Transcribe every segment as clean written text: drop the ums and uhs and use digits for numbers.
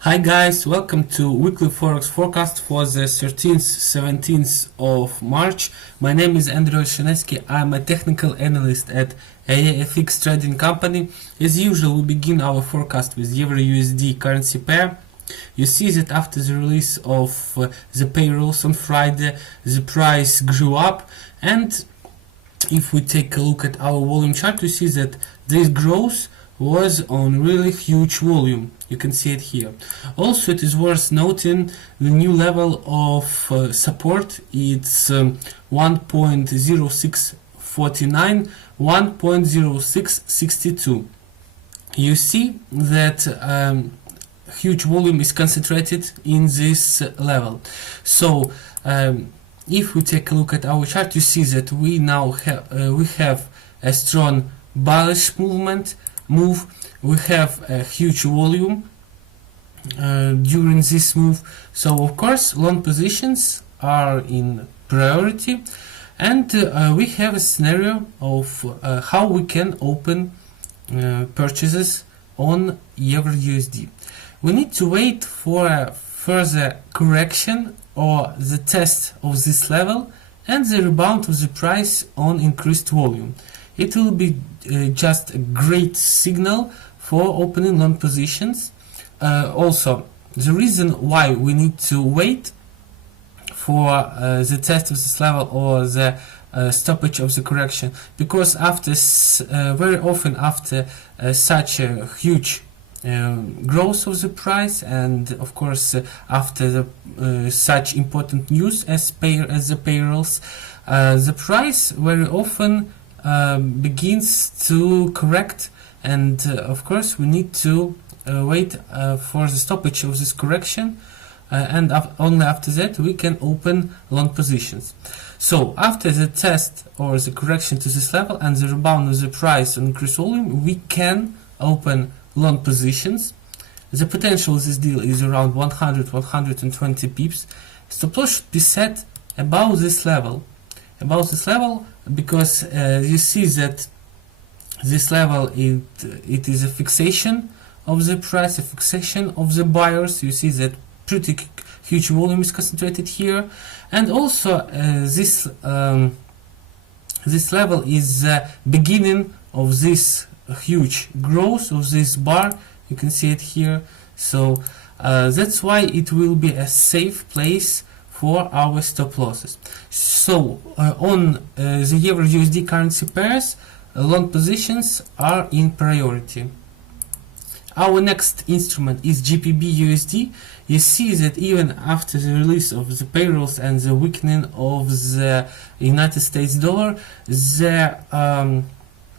Hi guys, welcome to weekly Forex forecast for the 13th, 17th of March. My name is Andrei Shanetsky. I'm a technical analyst at AAFX trading company. As usual, we begin our forecast with Euro USD currency pair. You see that after the release of the payrolls on Friday, the price grew up, and if we take a look at our volume chart, you see that this growth was on really huge volume. You can see it here. Also, it is worth noting the new level of support. It's 1.0649, 1.0662. You see that huge volume is concentrated in this level. So if we take a look at our chart, you see that we now have a strong bullish move. We have a huge volume during this move. So of course long positions are in priority, and we have a scenario of how we can open purchases on Euro USD. We need to wait for a further correction or the test of this level and the rebound of the price on increased volume. It will be just a great signal for opening long positions. Also, the reason why we need to wait for the test of this level or the stoppage of the correction, because after very often after such a huge growth of the price, and of course after such important news as the payrolls, the price very often begins to correct, and of course we need to wait for the stoppage of this correction, and only after that we can open long positions. So after the test or the correction to this level and the rebound of the price on increased volume, we can open long positions. The potential of this deal is around 100-120 pips. Stop loss should be set above this level, because you see that this level it is a fixation of the price, a fixation of the buyers. You see that pretty huge volume is concentrated here, and also this level is the beginning of this huge growth of this bar. You can see it here. So that's why it will be a safe place for our stop losses. So on the Euro USD currency pairs, long positions are in priority. Our next instrument is GBP USD. You see that even after the release of the payrolls and the weakening of the United States dollar, the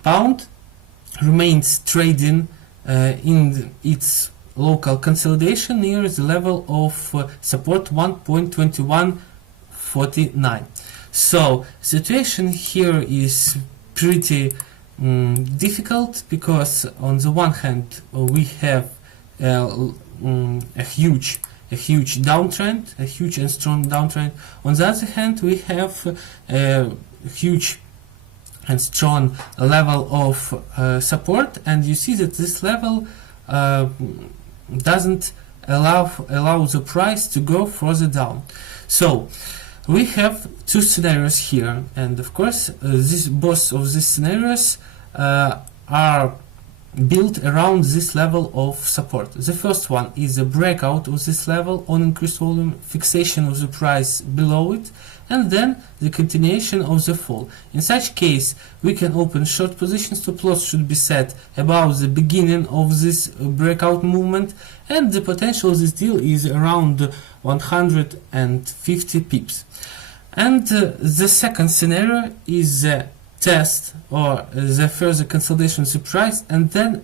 pound remains trading in its local consolidation near the level of support 1.2149. So situation here is pretty difficult, because on the one hand we have a huge downtrend, a huge and strong downtrend. On the other hand, we have a huge and strong level of support, and you see that this level doesn't allow the price to go further down. So we have two scenarios here, and of course both of these scenarios are built around this level of support. The first one is a breakout of this level on increased volume, fixation of the price below it, and then the continuation of the fall. In such case, we can open short positions. Stop loss should be set above the beginning of this breakout movement, and the potential of this deal is around 150 pips. And the second scenario is the test or the further consolidation of the price, and then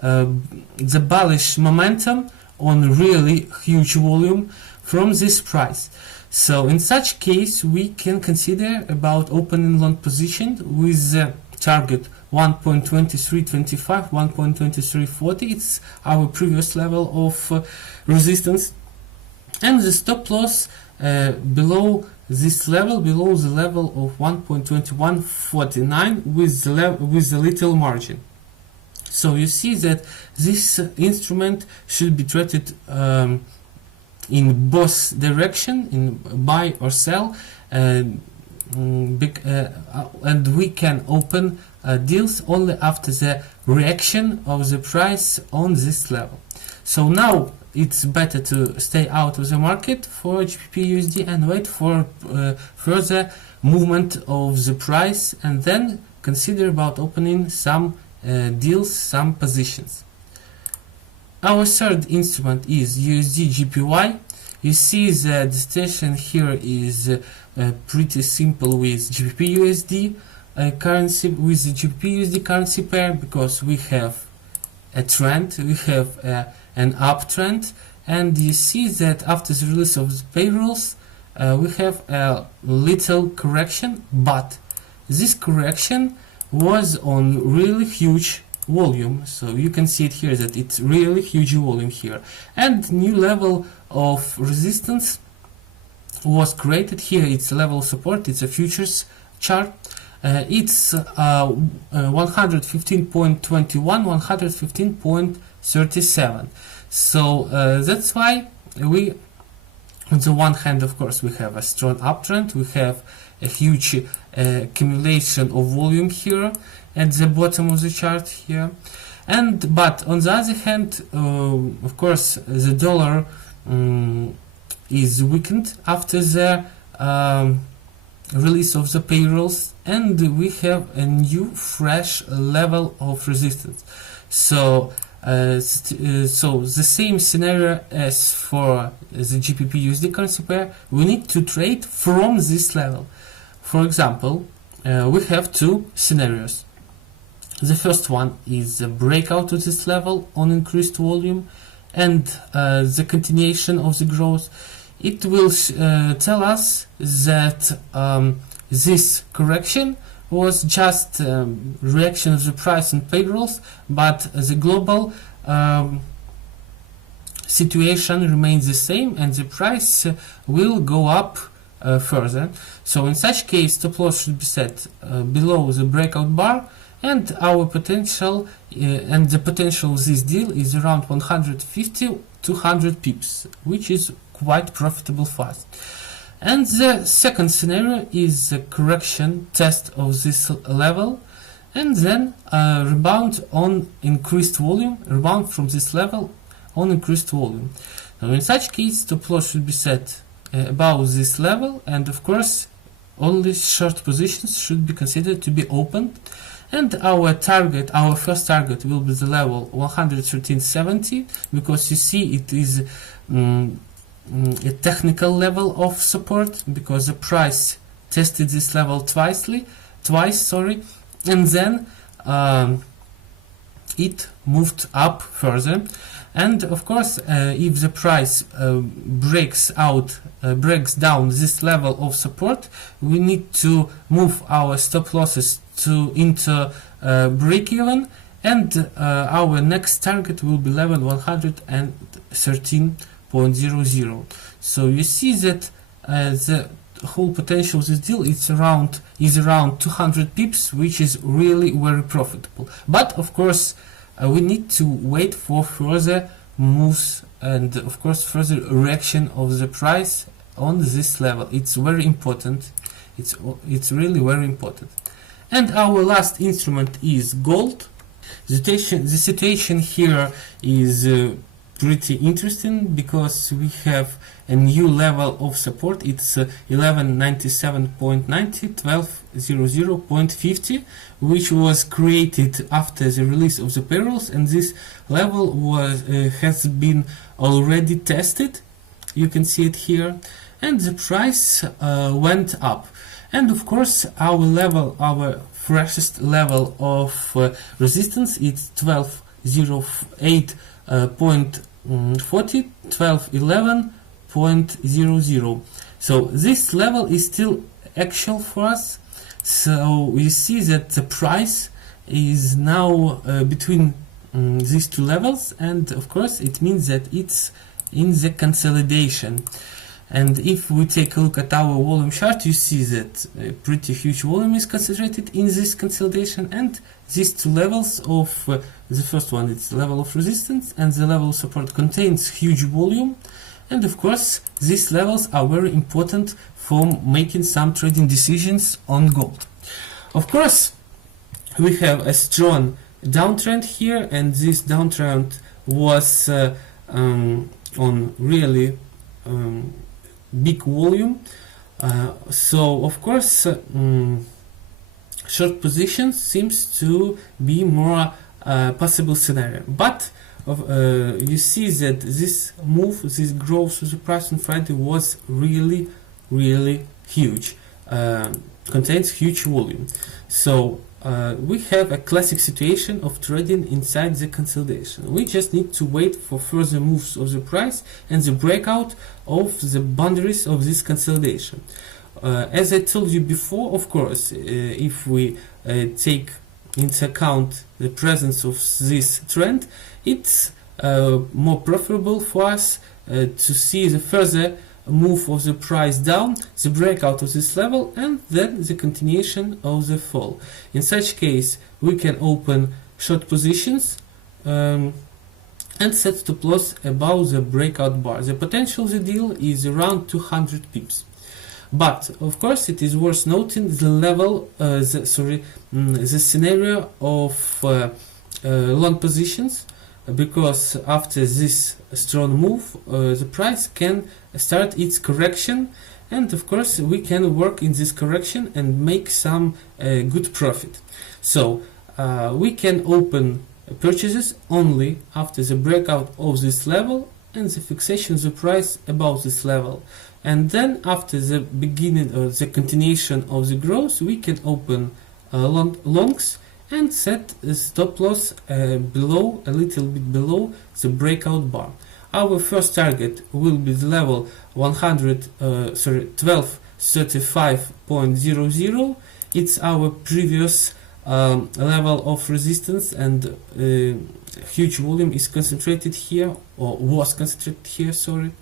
the bullish momentum on really huge volume from this price. So in such case, we can consider about opening long position with the target 1.2325, 1.2340. It's our previous level of resistance, and the stop loss below this level, below the level of 1.2149 with a little margin. So you see that this instrument should be traded in both direction, in buy or sell, and we can open deals only after the reaction of the price on this level. So now it's better to stay out of the market for GBP USD and wait for further movement of the price, and then consider about opening some deals, some positions. Our third instrument is USD GPY. You see that the situation here is pretty simple with GBP USD currency, with the GBP USD currency pair, because we have a trend, we have an uptrend, and you see that after the release of the payrolls we have a little correction, but this correction was on really huge volume. So you can see it here that it's really huge volume here, and new level of resistance was created here. It's a level of support, it's a futures chart. It's 115.21, 115.37. So that's why we, on the one hand, of course, we have a strong uptrend, we have a huge accumulation of volume here at the bottom of the chart here, but on the other hand, of course, the dollar is weakened after the release of the payrolls, and we have a new fresh level of resistance. So the same scenario as for the GBP USD currency pair, we need to trade from this level. For example, we have two scenarios. The first one is a breakout of this level on increased volume and the continuation of the growth. It will tell us that this correction was just reaction of the price and payrolls, but the global situation remains the same and the price will go up further. So in such case, stop loss should be set below the breakout bar, and our potential and the potential of this deal is around 150 to 100 pips, which is quite profitable for us. And the second scenario is the correction test of this level, and then rebound on increased volume, rebound from this level on increased volume. Now in such case, stop loss should be set above this level, and of course only short positions should be considered to be opened. And our target, our first target, will be the level 113.70, because you see it is a technical level of support, because the price tested this level twice, and then it moved up further. And of course, if the price breaks down this level of support, we need to move our stop losses into break even, and our next target will be level 113.00. So you see that the whole potential of this deal is around 200 pips, which is really very profitable. But of course, we need to wait for further moves and of course further reaction of the price on this level. It's very important. It's really very important. And our last instrument is gold. The situation here is pretty interesting, because we have a new level of support. It's 1197.90, 1200.50, which was created after the release of the payrolls, and this level has been already tested. You can see it here, and the price went up. And of course, our freshest level of resistance is 1208.40, 1211.00. So this level is still actual for us. So we see that the price is now between these two levels, and of course it means that it's in the consolidation. And if we take a look at our volume chart, you see that a pretty huge volume is concentrated in this consolidation, and these two levels of the first one, it's the level of resistance, and the level of support contains huge volume, and of course these levels are very important for making some trading decisions on gold. Of course, we have a strong downtrend here, and this downtrend was on really big volume. So of course short positions seems to be more possible scenario, but you see that this move, this growth of the price on Friday was really huge, contains huge volume. So we have a classic situation of trading inside the consolidation. We just need to wait for further moves of the price and the breakout of the boundaries of this consolidation. As I told you before, of course, if we take into account the presence of this trend, it's more preferable for us to see the further move of the price down, the breakout of this level, and then the continuation of the fall. In such case, we can open short positions and set stop loss above the breakout bar. The potential of the deal is around 200 pips. But of course, it is worth noting the level, the scenario of long positions, because after this strong move, the price can start its correction, and of course we can work in this correction and make some good profit. So we can open purchases only after the breakout of this level and the fixation of the price above this level, and then after the beginning or the continuation of the growth, we can open longs and set a stop loss below, a little bit below the breakout bar. Our first target will be the level 1235.00. It's our previous level of resistance, and huge volume is concentrated here, or was concentrated here, sorry.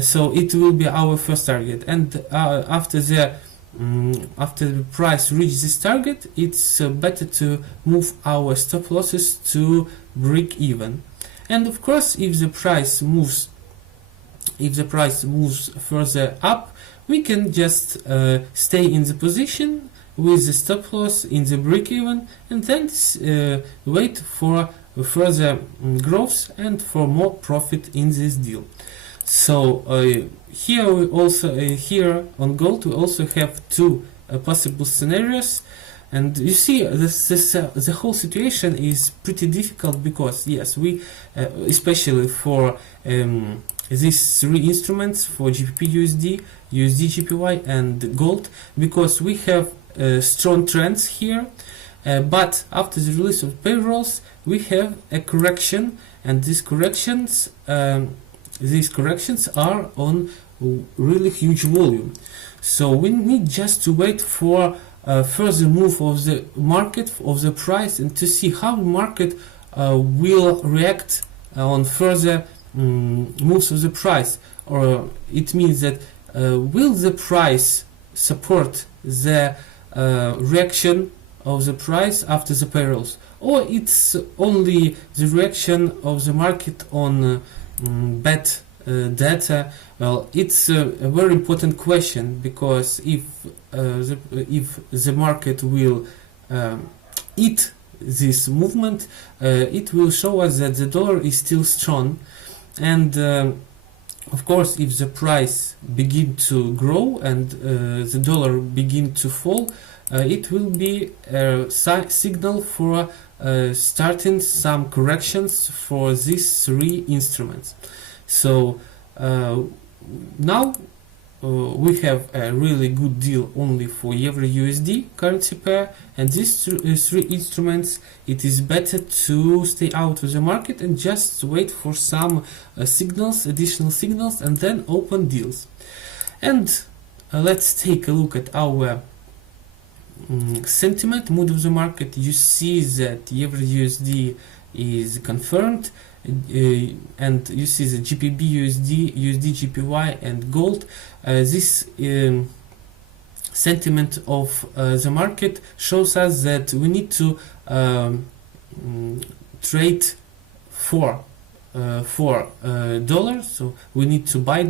So it will be our first target, and after the price reaches this target, it's better to move our stop losses to break even. And of course, if the price moves further up, we can just stay in the position with the stop loss in the break even, and then wait for further growth and for more profit in this deal. So here we also here on gold we also have two possible scenarios, and you see the whole situation is pretty difficult, because yes, we especially for these three instruments, for GBP USD, USD GPY and gold, because we have strong trends here, but after the release of payrolls we have a correction, and these corrections are on really huge volume. So we need just to wait for further move of the market, of the price, and to see how the market will react on further moves of the price. Or it means that will the price support the reaction of the price after the payrolls, or it's only the reaction of the market on bad data? Well, it's a very important question, because if the market will eat this movement, it will show us that the dollar is still strong, and of course, if the price begin to grow and the dollar begin to fall, it will be a signal for starting some corrections for these three instruments. So now we have a really good deal only for Euro USD currency pair, and these three instruments, it is better to stay out of the market and just wait for some signals, additional signals, and then open deals. And let's take a look at our sentiment, mood of the market. You see that Euro USD is confirmed, and you see the GBP USD, USD GPY and gold. This sentiment of the market shows us that we need to um, trade for dollar, so we need to buy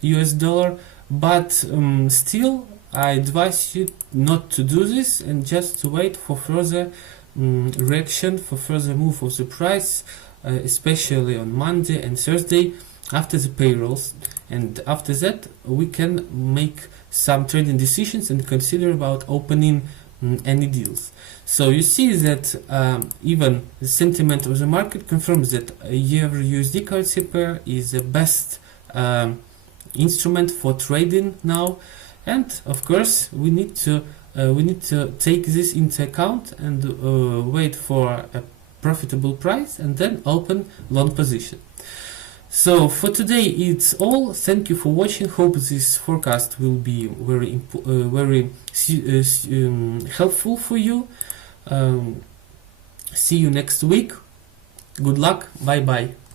US dollar, but still I advise you not to do this and just to wait for further reaction, for further move of the price, especially on Monday and Thursday after the payrolls, and after that we can make some trading decisions and consider about opening any deals. So you see that even the sentiment of the market confirms that Euro USD currency pair is the best instrument for trading now, and of course we need to take this into account and wait for a profitable price and then open long position. So for today it's all. Thank you for watching. Hope this forecast will be very helpful for you. See you next week. Good luck. Bye bye.